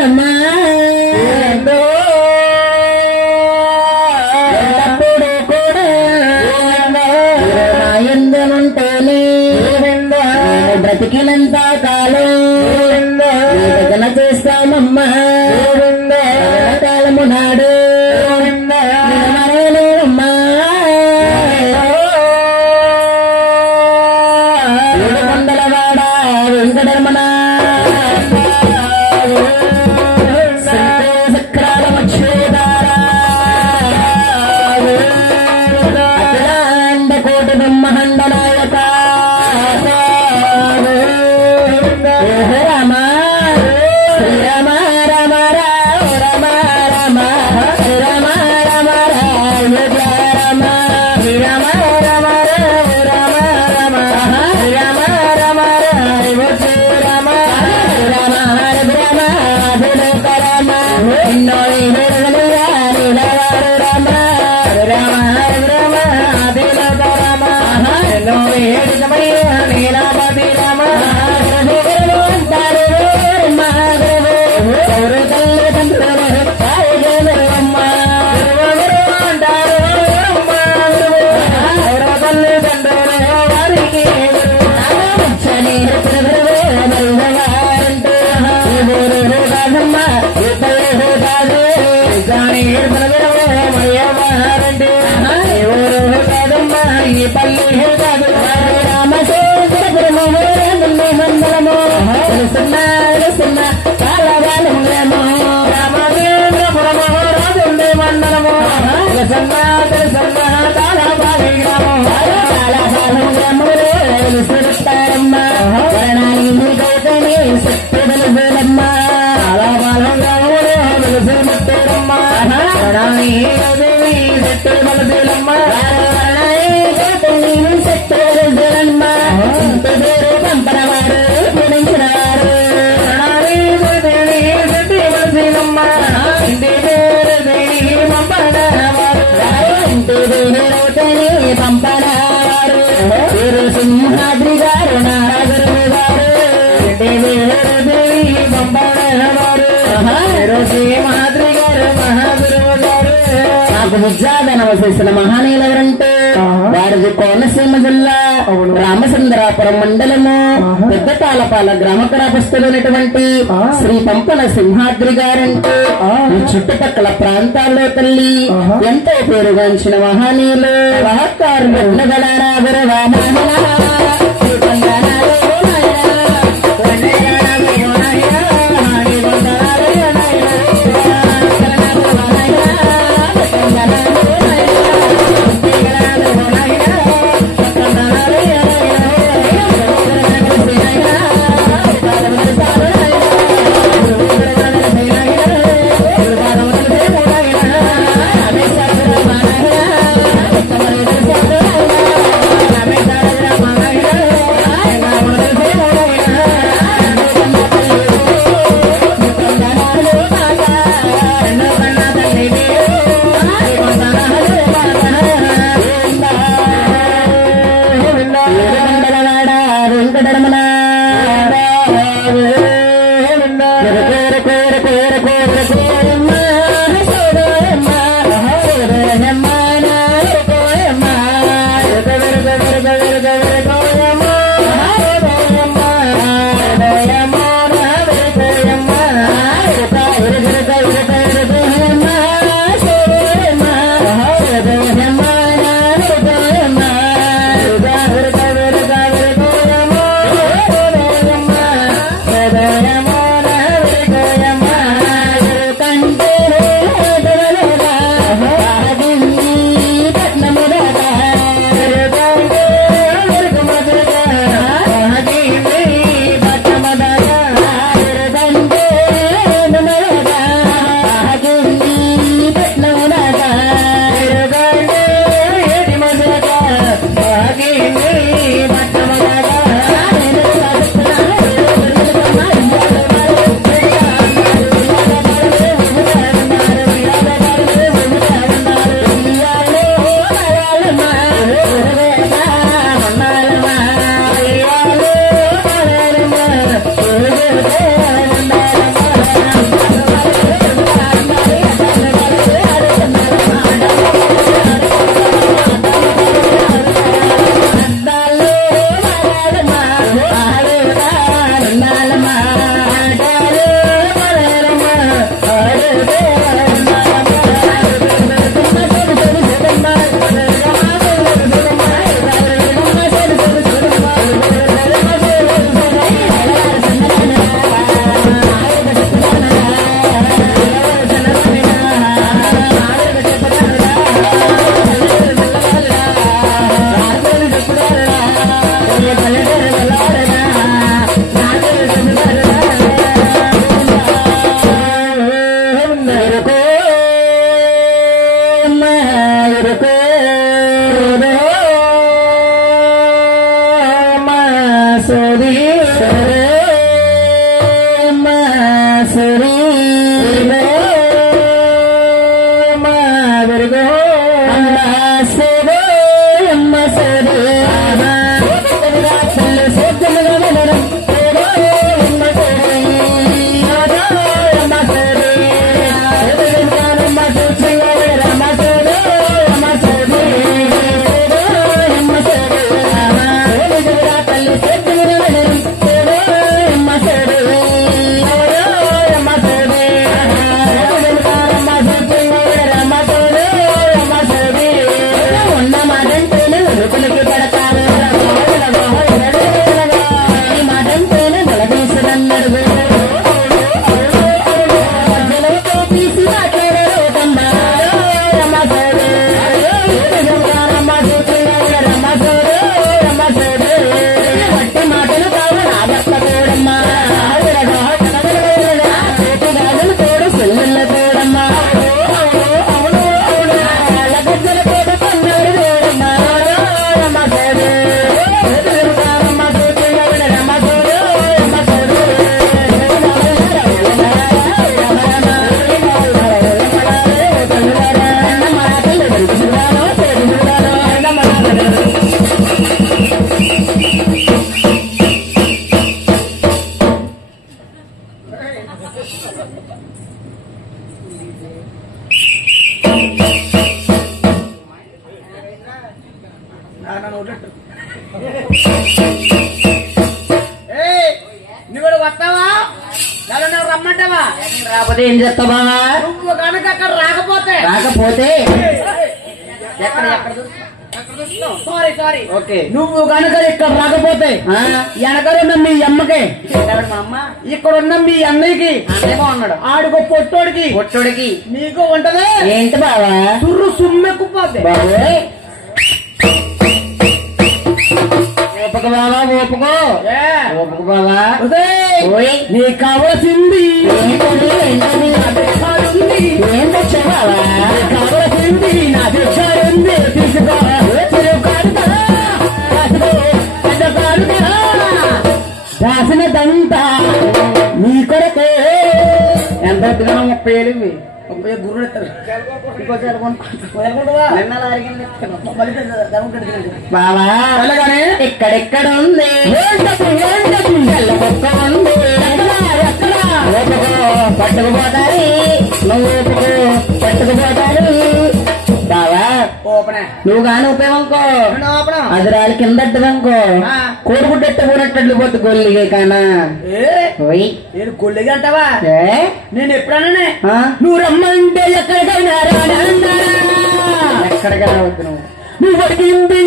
అమ్మా ఎల్లప్పుడూ కూడా ఎందమంటేనే బ్రతికినంత కాలం భజన చేస్తామమ్మా కాలము నాడు మరలేమ్మా కొండలవాడ వెంకటరమణ చక్రాల అఖిలాండ కోటి బ్రహ్మాండ నాయక రామ శ్రీరామ రామ రామ రామ రామ రామ రామ రామ శ్రీరామ రామ రామ రామ రామ రామ రామ శ్రీరామ రామ రామ రామ ఎన్నో రామ రామ రామ రామ ఎన్నో నీలాపతి రామ ఈ పల్లి మండలము తెలుసున్నా చాలా బాలము రామేంద్రపురము రాజుండే మండలము తెలుసున్నా చాలా బాలి గ్రామం చాలా బాలం గ్రామములు తెలుసుతారమ్మా వర్ణాన్ని శక్తి తెలుసులమ్మ చాలా బాలం గ్రామములు తెలుసుతారమ్మా వర్ణాన్ని శక్తి తెలుసులమ్మ శక్తి తెలుసులమ్మ పేరు పంపనవారు పూజించినవారు శక్తి తెలుసులమ్మ ఇంటి పేరు దేని పంపనవారు ఇంటి పేరు పంపనవారు పేరు సింహాద్రి గారు నారాజులు గారు ఇంటి పేరు దేవి పంపనవారు పేరు సింహాద్రి గారు మహాగురువు గారు నాకు విద్యాధన వశిస్తున్న మహానీయులు ఎవరంటే వారిది కోనసీమ జిల్లా రామచంద్రాపురం మండలము పెద్దపాలపాల గ్రామ గ్రామస్తులైనటువంటి శ్రీ పంపన సింహాద్రి గారంటే ఈ చుట్టుపక్కల ప్రాంతాల్లో తల్లి ఎంతో పేరుగాంచిన మహానీయులు సహకారులు ఉండగలారా నువ్వు వస్తావా నువ్వు రమ్మంటావా రాకపోతే ఏం చేస్తావా నువ్వు కనుక అక్కడ రాకపోతే ఎక్కడ సారీ సారీ ఓకే నువ్వు కనుక ఇక్కడ రాకపోతే వెనకరున్న మీ అమ్మకి ఇక్కడ ఉన్న మీ అన్నయ్యకి అంతేమో అన్నాడు ఆడుకో పొట్టోడికి నీకు ఉంటది ఏంటి బావా తుర్రు సుమ్మెక్కుపోతే ఓపకు బావా ఓపకు ఓపకు బావా నీకు కావలసింది ఏం తెచ్చావా కావలసింది నా తెచ్చారుంది తీసుకో దాసినదంతా నీ కొరకే ఎంత 30,000 గుర్రు బావా అలాగానే ఎక్కడెక్కడ ఉంది పట్టుకుపోతారు నువ్వు పట్టుకుపోతారు బావా నువ్వు కాని ఉపయోగంకో అది రాలి కింద అడ్డదనుకో కోరుకుంటే పోనట్టట్లు పోతు గొల్లిగే కానా గొల్లిగా అంటావా నేను ఎప్పుడన్నా నువ్వు రమ్మంటే ఎక్కడికైనా ఎక్కడికైనా వద్దు నువ్వు పడికింది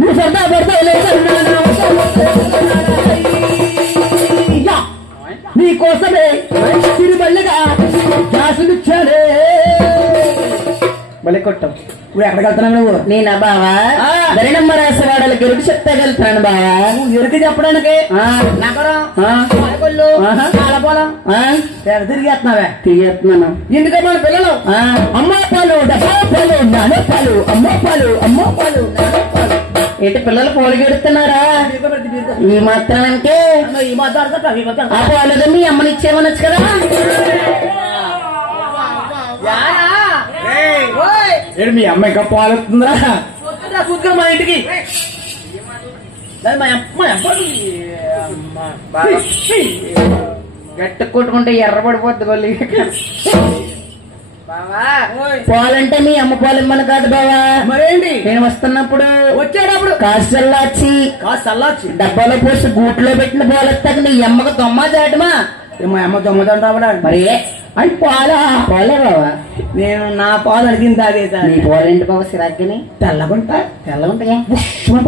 నువ్వు సరదా పడతా నీకోసమే తిరుమల్లిగా గ్యాసులిచ్చాడే బలి కొట్టం ఇప్పుడు ఎక్కడికి వెళ్తున్నావు నువ్వు నేనా బావా ధరణమ్మ రాసేవాడలకి ఎరుకు చెప్తే వెళ్తున్నాను బావా ఎరుకు చెప్పడానికి నగరం పాలపోలం తిరిగేస్తున్నావే తిరిగేస్తున్నాను ఎందుకంటే మన పిల్లలు అమ్మ పాలు డబ్బా పాలు నాన్న పాలు అమ్మ పాలు ఏంటి పిల్లలు పోలిగెడుతున్నారా ఈ మాత్రానికే ఈ మాత్రం ఆ పాలు మీ అమ్మని ఇచ్చేమనొచ్చు కదా మీ అమ్మ ఇంకా పాలుతుందా చూసుకురా మా ఇంటికి గట్టి కొట్టుకుంటే ఎర్రబడిపోద్ది గొల్లి పాలంటే మీ అమ్మ పాలు ఇమ్మని కాదు బావా మరేంటి నేను వస్తున్నప్పుడు వచ్చేటప్పుడు కాసల్లాచి డబ్బాలో పోసి గూట్లో పెట్టిన పాలు వస్తాక నీ అమ్మకు తొమ్మ చాటమా మా అమ్మ దొమ్మదంట మరి అది పాలా బావా నేను నా పాలు అడిగింది తాగేదా నీ పాలేంటి బాబా సిరాగ్ని తెల్లగుంటా తెల్లగుంటాయి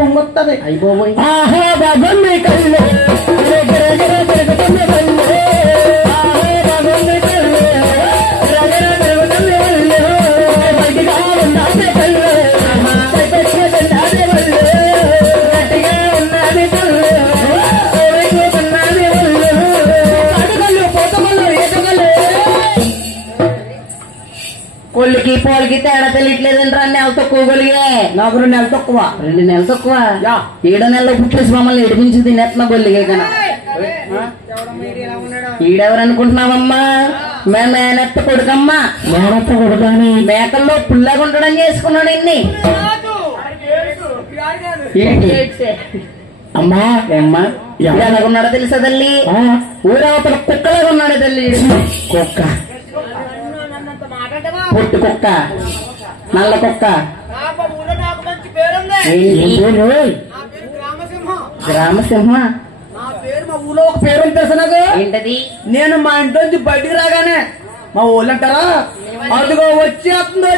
పొంగొస్తుంది అయిపోయి కొల్లికి పోలికి తేడా తెలియట్లేదంటారా నెల తక్కువ గొలిగే నాకు 2 నెలలు తక్కువ 2 నెలలు తక్కువ 7 నెలలు పుట్టేసి మమ్మల్ని ఏడిపించి తినేస్తున్నా గొల్లిగే కన్నా ఈడెవరనుకుంటున్నావమ్మా మేము మేనత్త కొడుకమ్మా మేనత్త కొడుకని మేకల్లో పుల్లగా ఉండడం చేసుకున్నాడు ఇన్ని అమ్మా ఏమ్మా ఎలాగున్నాడో తెలుసా తల్లి ఊరవతల కుక్కలాగా ఉన్నాడు తల్లి కుక్క పొట్టు కుక్క నల్ల కుక్క గ్రామసింహ మా ఊళ్ళో ఒక పేరు తెలుసా నాకు ఏంటది నేను మా ఇంట్లోంచి బయటికి రాగానే మా ఊళ్ళో అంటారా అదిగో వచ్చేస్తుంది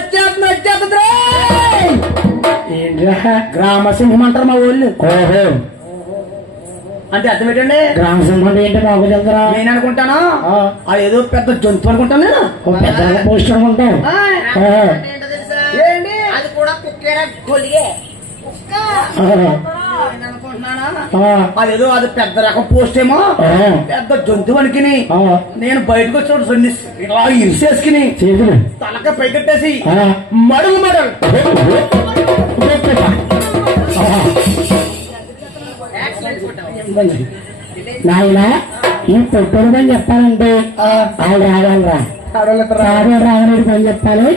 గ్రామసింహం అంటారు మా ఊళ్ళు అంటే అర్థం ఏంటండి గ్రామసింహం ఏంటో నాకు తెలుసరా నేను అనుకుంటాను అది ఏదో పెద్ద జంతువు అనుకుంటాను నేను పెద్ద పోస్ట్ అనుకుంటాను ఏంటి అది కూడా కుక్కేరా గొలిగే అదేదో అది పెద్ద రకం పోస్ట్ ఏమో పెద్ద జంతువు అనుకుని నేను బయటకు వచ్చి ఇలా ఇరిసేసుకుని తలక పైకెట్టేసి మడుగు నాయన ఈ పొట్టుడు పని చెప్పాలంటే ఆవిడ రాగలరా రాగలేడు పని చెప్పాలి